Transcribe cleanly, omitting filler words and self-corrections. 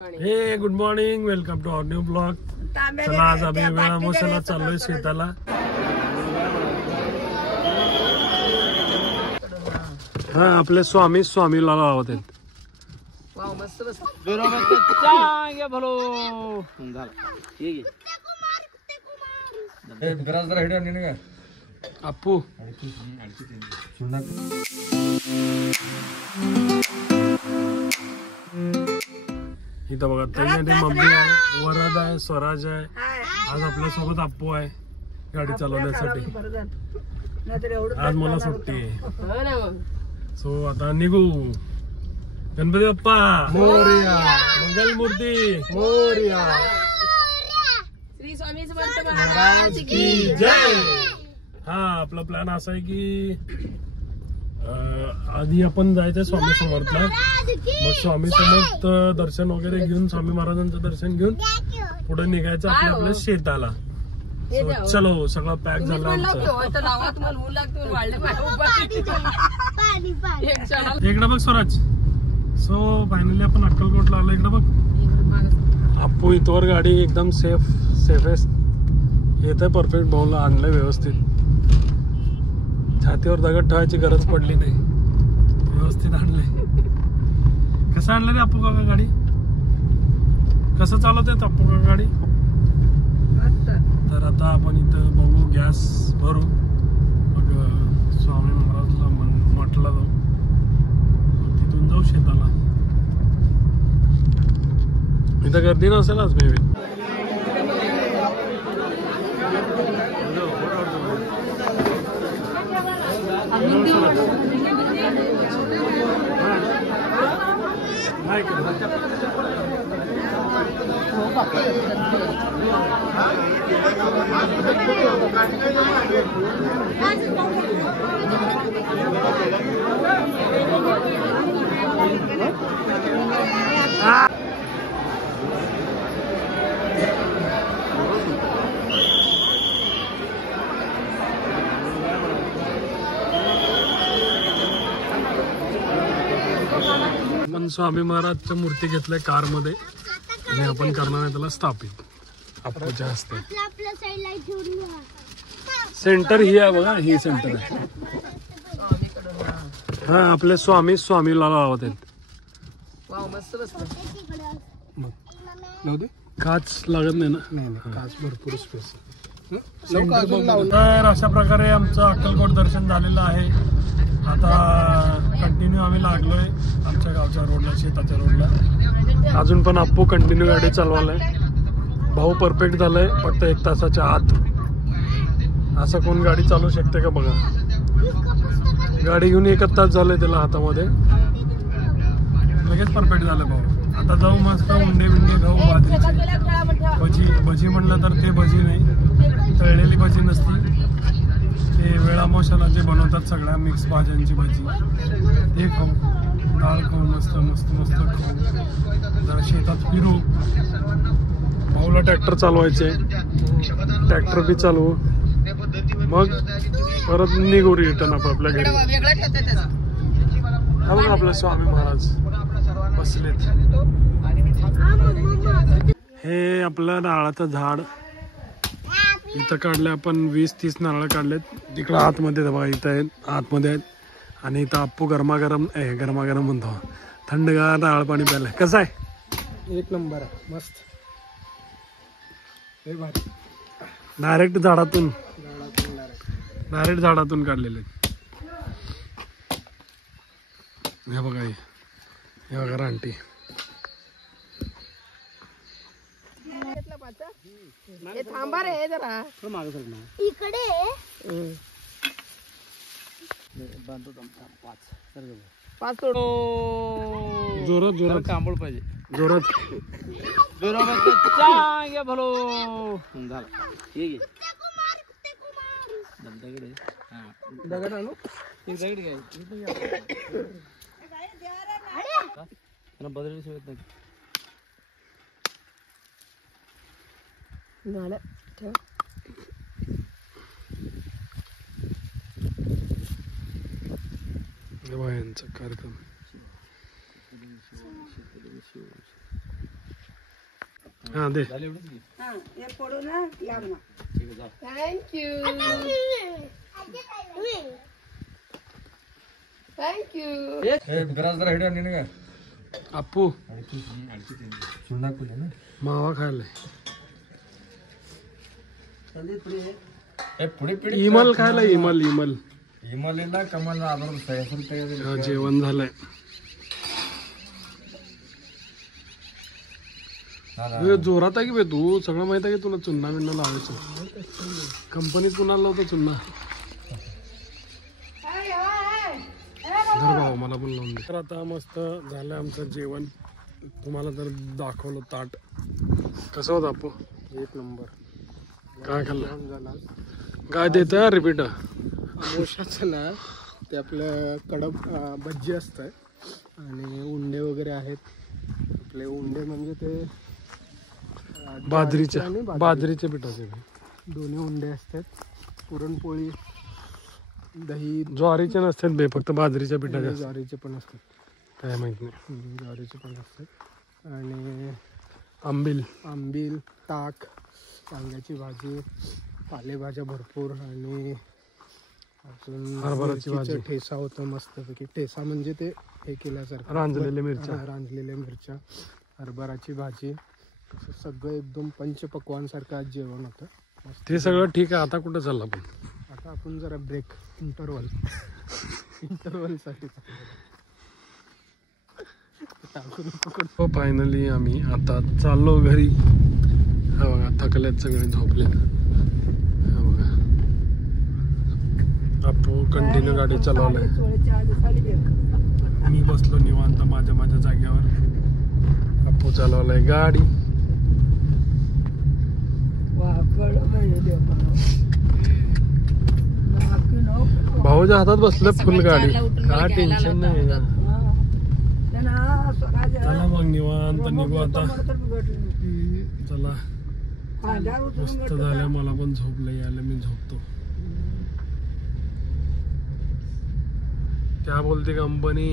हे good morning, welcome to our new blog. चला आज आम्ही वेळामोशाला चाललोय शेताला. हा आपले स्वामीला लावत आहेत. अप्पू इथं बघा ताईमध्ये मम्मी आहे, वरद आहे, स्वराज आहे. आज आपल्या सोबत अप्पू आहे गाडी चालवण्यासाठी. आज मला सुट्टी आहे. सो आता निघू. गणपती बाप्पा मोरया, मंगल मूर्ती मोरया, श्री स्वामी समर्थ महाराज की जय. हा आपला प्लॅन असा आहे की आधी आपण जायचंय स्वामी समर्थला. मग स्वामी समर्थ दर्शन वगैरे घेऊन, स्वामी महाराजांचं दर्शन घेऊन पुढे निघायचं आपल्या आपल्या शेताला. चलो सगळं पॅक झालं आमचं. इकडे बघ स्वराज. सो फायनली आपण अक्कलकोटला आलो. इकडे बघ अप्पू इथवर गाडी एकदम सेफेस्ट येते. परफेक्ट भाऊला आणलंय व्यवस्थित. छातीवर दगड ठेवायची गरज पडली नाही, व्यवस्थित आणलंय. कसं आणलं रे अप्पू काका गाडी? कसं चालवत आहे अप्पू काका गाडी? तर आता आपण इथं बघू, गॅस भरू, मग स्वामी महाराजला म्हटलं जाऊ, तिथून जाऊ शेताला. इथं गर्दी नसेल आज मे बी. आपण स्वामी महाराजच्या मूर्ती घेतल्या कार मध्ये आणि आपण करणार आहे त्याला स्थापित अप्पूच्या हस्ते. सेंटर ही आहे बघा, ही सेंटर आहे. हा आपले स्वामीला लावत आहेत. काच लागत नाही ना? काच भरपूर स्पेस. तर अशा प्रकारे आमचं अक्कलकोट दर्शन झालेलं आहे. आता कंटिन्यू आम्ही लागलोय आमच्या गावच्या रोडला, शेताच्या रोडला. अजून पण अप्पू कंटिन्यू गाडी चालवायलाय. भाऊ परफेक्ट झालाय फक्त 1 तासाच्या आत. असं कोण गाडी चालवू शकते का बघा. गाडी घेऊन 1 तास झालंय त्याला हातामध्ये, लगेच परफेक्ट झालं भाऊ. आता जाऊ मस्त उंडे बिंडे खाऊ, बाजरीची भजी म्हणलं तर ते भजी नाही, तळलेली भजी नसती, ते वेळामोशाला जे बनवतात सगळ्या मिक्स भाज्यांची भजी, ते खाऊ. डाळ खाऊ, मस्त मस्त मस्त खाऊ. जरा शेतात फिरू. भाऊला ट्रॅक्टर चालवायचे, ट्रॅक्टर बी चालवू, मग परत निघू रिटर्न आपल्या घरी. हा बघा आपला स्वामी महाराज बसलेत. हे आपलं नारळाचं झाड इथं काढले आपण. 20-30 नारळ काढलेत. तिकडं आतमध्ये बघा, इथं आहेत आतमध्ये आहेत. आणि इथं अप्पू गरमागरम म्हणतो, थंडगार नारळ पाणी प्यायला. कसं आहे? 1 नंबर आहे, मस्त. डायरेक्ट झाडातून काढलेले. हे बघा, हे बघा रानटी. थांबा रे जरा इकडे. जोरात कांबळ पाहिजे, जोरात भलो. दगड आणू, दगड घ्यायला बदलली सोय नाही. ठेव. यांचा कार्यक्रम हा दे. झाले एवढंच की. ठीक आहे जा. हे बिराज जरा हेड आणली ना का अप्पू चुना कुले ना मावा खायला हे पुढे पिढी इमल खायला इमल इमल हिमालयला कमाल आधार हा, जेवण झालंय. हे जोरात आहे की बे तू सगळं माहित आहे की तुला चुन्ना बिन्ना लावायचं कंपनीत कुणाला लावतो चुन्ना धर भाऊ मला पण लावून दे. तर आता मस्त झालं आमचं जेवण तुम्हाला तर दाखवलं ताट कसं होतं आपू एक नंबर. काय खाल्लं झाला काय देत रिपीट आमोशाचं ना ते आपलं कडक भज्जी असतं आणि उंडे वगैरे आहेत. आपले उंडे म्हणजे ते बाजरीच्या आणि बाजरीच्या पिठाचे दोन्ही उंडे असतात. पुरणपोळी दही ज्वारीचे नसतात बे फक्त बाजरीच्या पिठाचे असतात. ज्वारीचे पण असतात. काय माहित नाही. ज्वारीचे पण असतात आणि आंबील ताक वांग्याची भाजी पालेभाज्या भरपूर आणि अजून हरभऱ्याची भाजी. मिरचीचं ठेसा होतं मस्तपैकी. ठेसा म्हणजे ते हे केल्यासारखं रांजलेल्या मिरच्या. रांजलेल्या मिरच्या हरभराची भाजी असं सगळं एकदम पंचपक्वान सारखं आज जेवण होतं. मस्त. ते सगळं ठीक आहे. आता कुठं चाललं आपण आता आपण जरा ब्रेक इंटरवल साठी हो फायनली आम्ही आता चाललो घरी. हा बघा थकल्यात सगळे झोपले. हा बघा आपू कंटिन्यू गाडी चालवलाय. मी बसलो निवांत माझ्या जागेवर. आपू चालवलाय गाडी. भाऊच्या हातात बसलं फुल गाडी काय टेन्शन नाही. चला मग निवांत निघू आता. चला मस्त झालं. मला पण झोप लई आलं. मी झोपतो. क्या बोलते कंपनी.